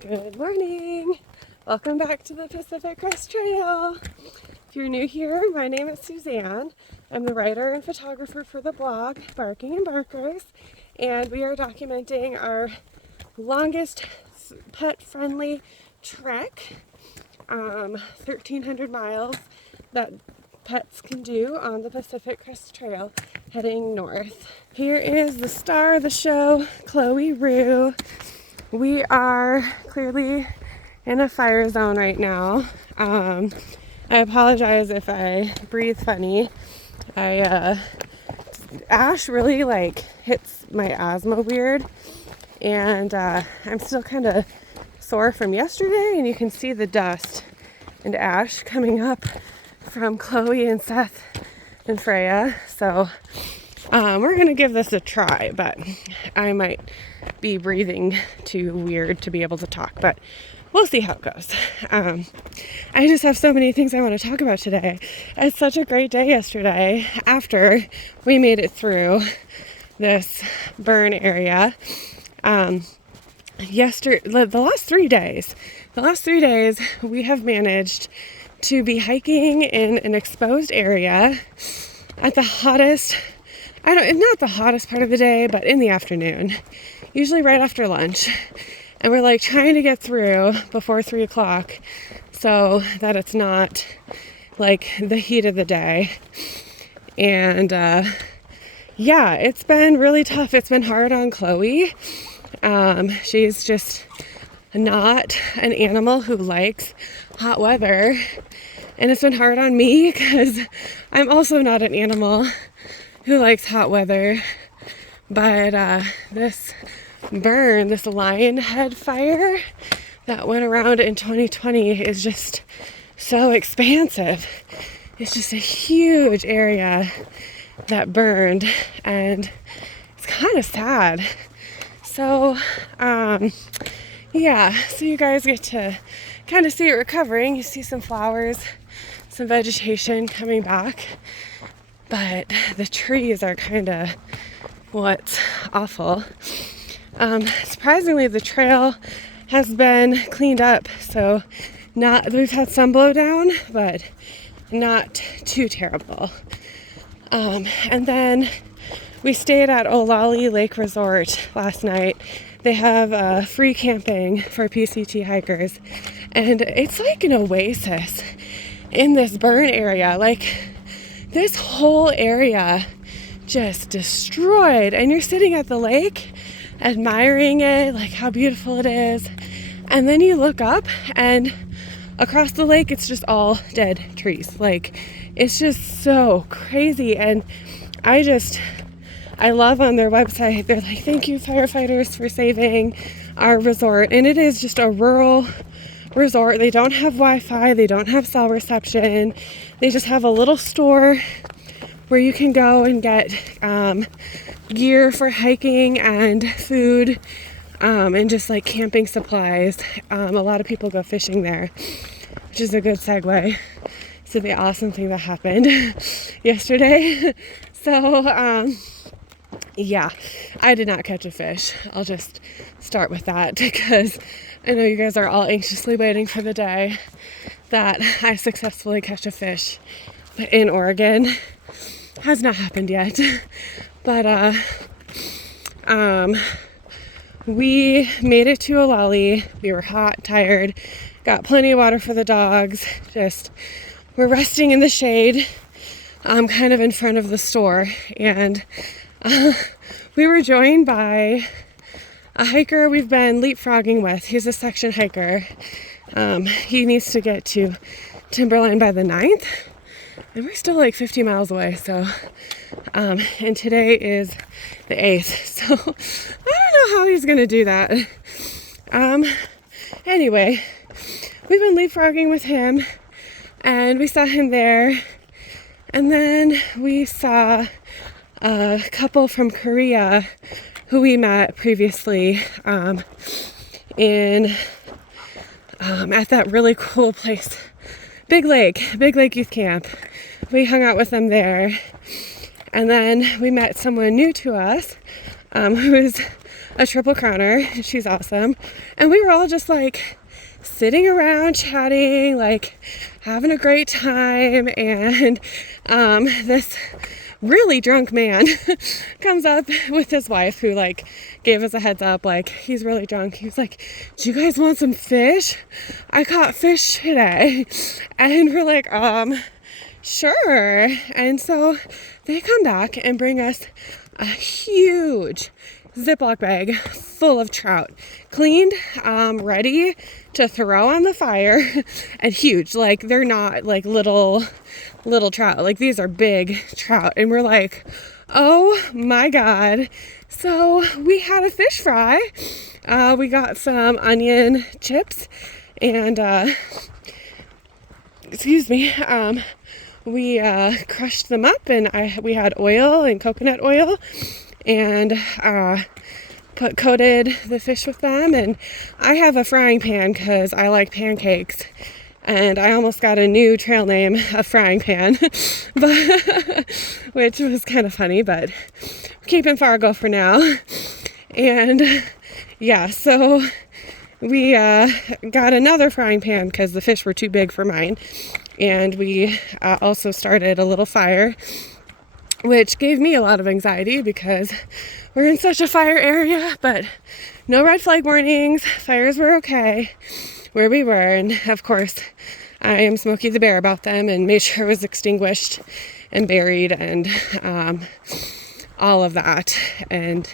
Good morning. Welcome back to the Pacific Crest Trail. If you're new here, my name is Suzanne. I'm the writer and photographer for the blog Barking and Barkers, and we are documenting our longest pet-friendly trek, 1,300 miles that pets can do on the Pacific Crest Trail heading north. Here is the star of the show, Chloe Rue. We are clearly in a fire zone right now. I apologize if I breathe funny. Ash really hits my asthma weird, and I'm still kind of sore from yesterday, and you can see the dust and ash coming up from Chloe and Seth and Freya. So we're gonna give this a try, but I might be breathing too weird to be able to talk, but we'll see how it goes. I just have so many things I want to talk about today. It's such a great day yesterday after we made it through this burn area. The last 3 days we have managed to be hiking in an exposed area at the hottest, not the hottest part of the day, but in the afternoon, usually right after lunch. And we're trying to get through before 3 o'clock so that it's not the heat of the day. And it's been really tough. It's been hard on Chloe. She's just not an animal who likes hot weather. And it's been hard on me because I'm also not an animal who likes hot weather. But this Lionshead Fire that went around in 2020 is just so expansive. It's just a huge area that burned, and it's kind of sad. So, so you guys get to kind of see it recovering. You see some flowers, some vegetation coming back, but the trees are kind of what's awful. Surprisingly, the trail has been cleaned up, so we've had some blowdown, but not too terrible. And then we stayed at Olallie Lake Resort last night. They have free camping for PCT hikers, and it's like an oasis in this burn area. This whole area just destroyed, and you're sitting at the lake admiring it, how beautiful it is, and then you look up and across the lake it's just all dead trees. It's just so crazy. And I love on their website, they're thank you firefighters for saving our resort. And it is just a rural resort. They don't have Wi-Fi, they don't have cell reception, they just have a little store where you can go and get gear for hiking and food, and just camping supplies. A lot of people go fishing there, which is a good segue to the awesome thing that happened yesterday. So I did not catch a fish. I'll just start with that because I know you guys are all anxiously waiting for the day that I successfully catch a fish. But in Oregon, has not happened yet. But we made it to Olallie. We were hot, tired, got plenty of water for the dogs. We're resting in the shade, kind of in front of the store. And we were joined by a hiker we've been leapfrogging with. He's a section hiker. He needs to get to Timberline by the 9th. And we're still 50 miles away, so, and today is the 8th, so I don't know how he's gonna do that. Anyway, we've been leapfrogging with him, and we saw him there, and then we saw a couple from Korea who we met previously, at that really cool place, Big Lake Youth Camp. We hung out with them there, and then we met someone new to us, who is a triple crowner. She's awesome. And we were all just like sitting around chatting, like having a great time. And this really drunk man comes up with his wife, who like gave us a heads up, like he's really drunk. He was like, do you guys want some fish? I caught fish today. And we're like, sure. And so they come back and bring us a huge Ziploc bag full of trout, cleaned, ready to throw on the fire, and huge. Like they're not like little trout. Like these are big trout. And we're like, oh my God. So we had a fish fry. We got some onion chips and we crushed them up, and we had oil and coconut oil, and coated the fish with them. And I have a frying pan because I like pancakes, and I almost got a new trail name, a frying pan, but which was kind of funny, but we're keeping Fargo for now. And yeah, so we got another frying pan because the fish were too big for mine. And we also started a little fire, which gave me a lot of anxiety because we're in such a fire area, but no red flag warnings. Fires were okay where we were. And of course, I am Smokey the Bear about them and made sure it was extinguished and buried and all of that. And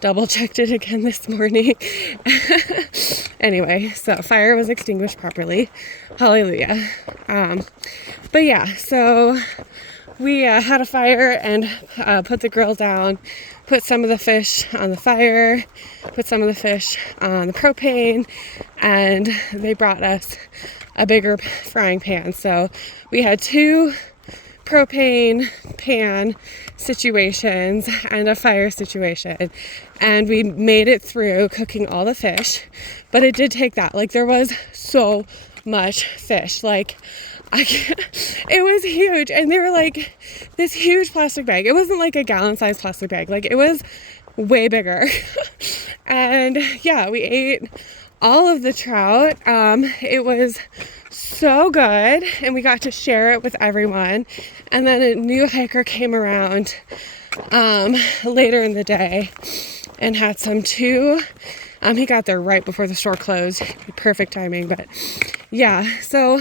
double checked it again this morning. Anyway, so fire was extinguished properly. Hallelujah. But yeah, so we had a fire and put the grill down, put some of the fish on the fire, put some of the fish on the propane, and they brought us a bigger frying pan. So we had two propane pan situations and a fire situation, and we made it through cooking all the fish. But it did take that, like there was so much fish, like it was huge. And they were like this huge plastic bag. It wasn't like a gallon sized plastic bag, like it was way bigger. And yeah, we ate all of the trout. It was so good, and we got to share it with everyone. And then a new hiker came around later in the day and had some too. He got there right before the store closed. Perfect timing. But yeah, so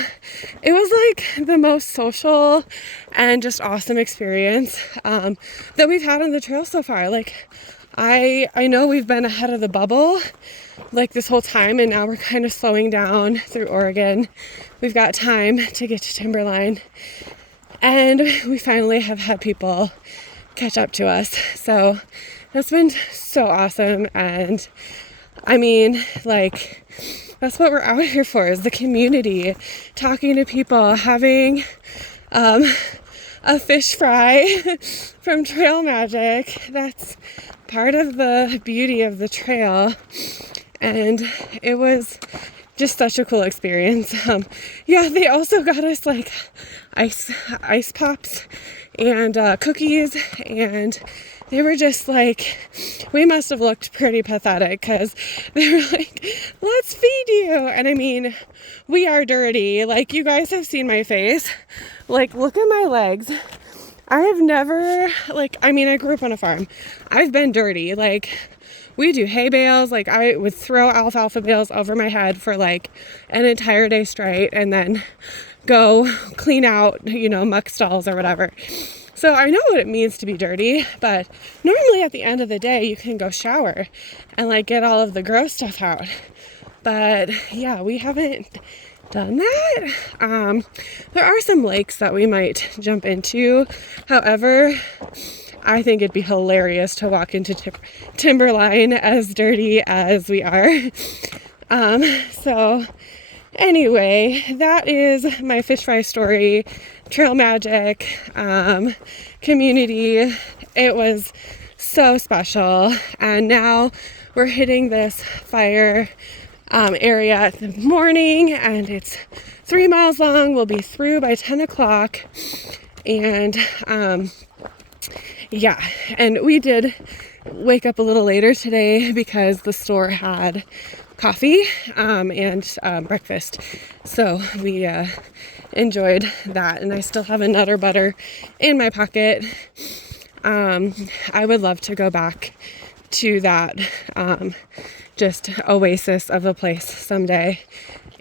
it was like the most social and just awesome experience that we've had on the trail so far. Like I know we've been ahead of the bubble like this whole time, and now we're kind of slowing down through Oregon. We've got time to get to Timberline, and we finally have had people catch up to us. So that's been so awesome. And I mean, like, that's what we're out here for, is the community, talking to people, having a fish fry from Trail Magic. That's part of the beauty of the trail. And it was just such a cool experience. Yeah, they also got us like ice pops and cookies, and they were just like, we must have looked pretty pathetic because they were like, let's feed you. And I mean, we are dirty. Like, you guys have seen my face. Like, look at my legs. I have never, like, I mean, I grew up on a farm. I've been dirty. Like, we do hay bales. Like, I would throw alfalfa bales over my head for like an entire day straight and then go clean out, you know, muck stalls or whatever. So I know what it means to be dirty, but normally at the end of the day, you can go shower and like get all of the gross stuff out. But yeah, we haven't done that. There are some lakes that we might jump into. However, I think it'd be hilarious to walk into Timberline as dirty as we are. So anyway, that is my fish fry story. Trail Magic, community. It was so special. And now we're hitting this fire area in the morning, and it's 3 miles long. We'll be through by 10 o'clock. And yeah, and we did wake up a little later today because the store had coffee and breakfast. So we enjoyed that, and I still have a Nutter Butter in my pocket. I would love to go back to that just oasis of a place someday.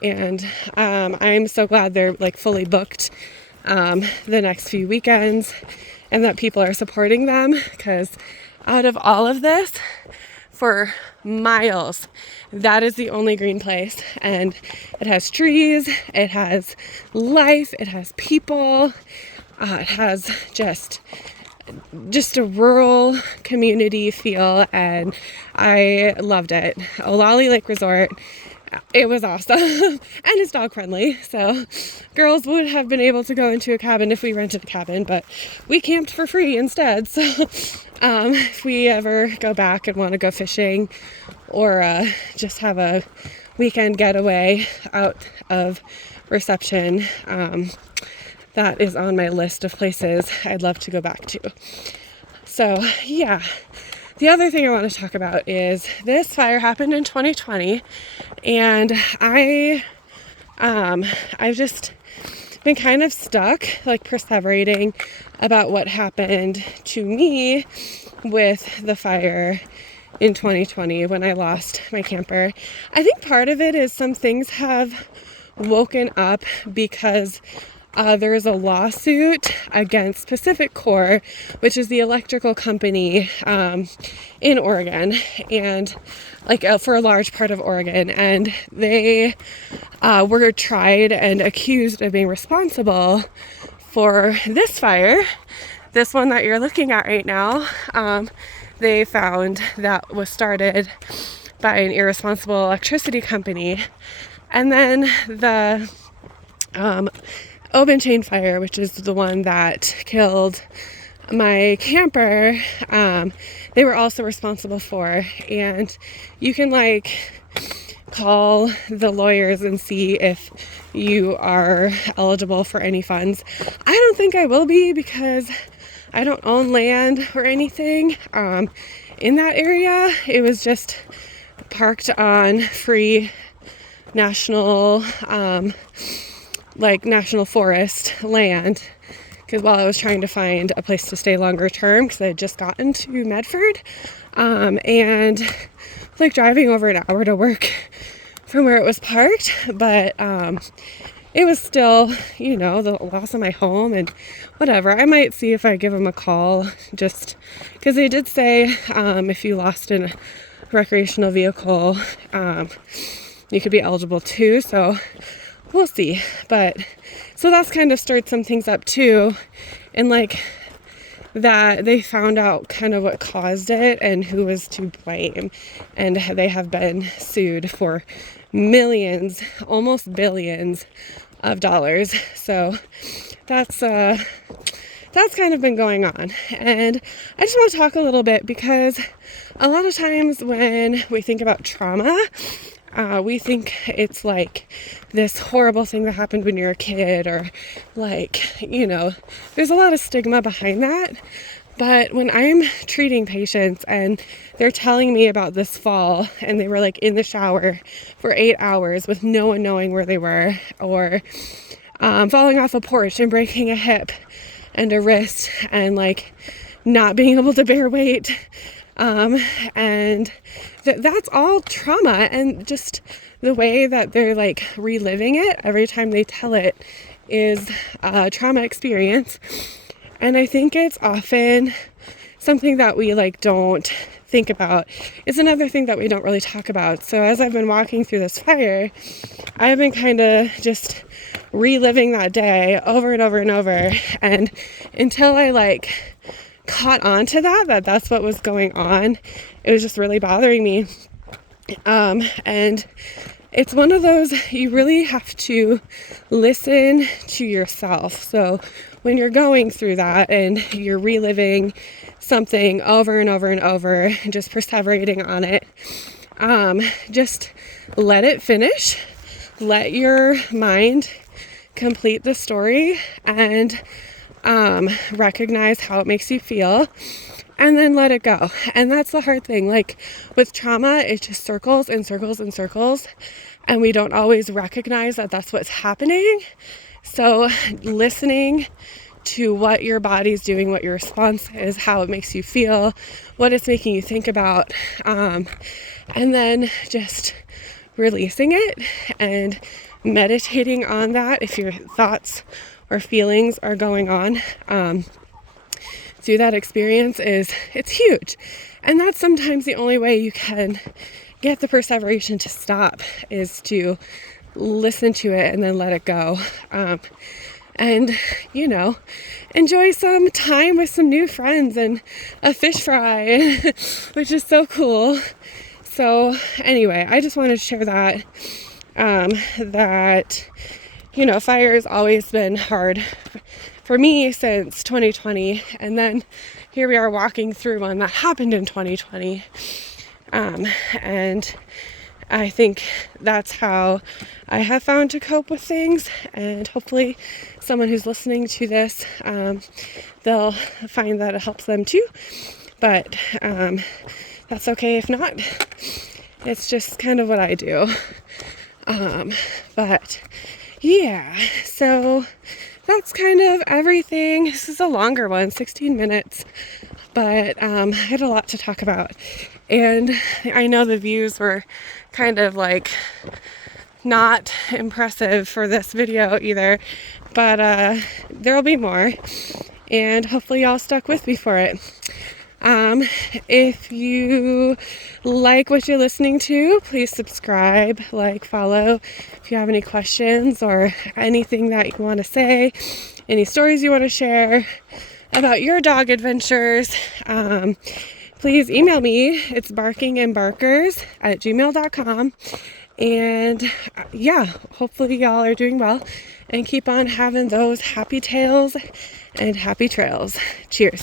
And I'm so glad they're like fully booked the next few weekends, and that people are supporting them, because out of all of this, for miles, that is the only green place. And it has trees, it has life, it has people, it has just a rural community feel, and I loved it. Olallie Lake Resort, it was awesome. And it's dog friendly, so girls would have been able to go into a cabin if we rented a cabin, but we camped for free instead. So if we ever go back and want to go fishing or just have a weekend getaway out of Reception, that is on my list of places I'd love to go back to. So yeah, the other thing I want to talk about is this fire happened in 2020, and I've just been kind of stuck, like perseverating about what happened to me with the fire in 2020 when I lost my camper. I think part of it is some things have woken up because there is a lawsuit against Pacific Core, which is the electrical company in Oregon, and like for a large part of Oregon. And they were tried and accused of being responsible for this fire, this one that you're looking at right now. They found that was started by an irresponsible electricity company. And then the Open Chain Fire, which is the one that killed my camper, they were also responsible for. And you can like call the lawyers and see if you are eligible for any funds. I don't think I will be, because I don't own land or anything in that area. It was just parked on free national national forest land, because while I was trying to find a place to stay longer term, because I had just gotten to Medford, and like driving over an hour to work from where it was parked, but it was still, the loss of my home and whatever. I might see if I give them a call, just because they did say if you lost a recreational vehicle, you could be eligible too, so we'll see. But so that's kind of stirred some things up too, and like that they found out kind of what caused it and who was to blame, and they have been sued for millions, almost billions of dollars. So that's kind of been going on. And I just want to talk a little bit, because a lot of times when we think about trauma, we think it's like this horrible thing that happened when you're a kid, or like, there's a lot of stigma behind that. But when I'm treating patients and they're telling me about this fall, and they were like in the shower for 8 hours with no one knowing where they were, or falling off a porch and breaking a hip and a wrist, and like not being able to bear weight, and that's all trauma, and just the way that they're like reliving it every time they tell it is a trauma experience. And I think it's often something that we like don't think about. It's another thing that we don't really talk about. So as I've been walking through this fire, I've been kind of just reliving that day over and over and over, and until I like caught on to that's what was going on, it was just really bothering me. And it's one of those, you really have to listen to yourself. So when you're going through that and you're reliving something over and over and over, and just perseverating on it, just let it finish. Let your mind complete the story, and recognize how it makes you feel. and then let it go. And that's the hard thing. Like with trauma, it just circles and circles and circles, and we don't always recognize that that's what's happening. So listening to what your body's doing, what your response is, how it makes you feel, what it's making you think about, and then just releasing it and meditating on that if your thoughts or feelings are going on through that experience it's huge. And that's sometimes the only way you can get the perseveration to stop, is to listen to it and then let it go. And, you know, enjoy some time with some new friends and a fish fry, which is so cool. So anyway, I just wanted to share that, that, you know, fire has always been hard for me since 2020. And then here we are walking through one that happened in 2020. And I think that's how I have found to cope with things, and hopefully someone who's listening to this, they'll find that it helps them too. But that's okay if not. It's just kind of what I do. But yeah, so that's kind of everything. This is a longer one, 16 minutes, but I had a lot to talk about. And I know the views were kind of like not impressive for this video either, but there'll be more, and hopefully y'all stuck with me for it. If you like what you're listening to, please subscribe, like, follow. If you have any questions or anything that you want to say, any stories you want to share about your dog adventures, please email me. It's barkingandbarkers@gmail.com. And yeah, hopefully y'all are doing well and keep on having those happy tales and happy trails. Cheers.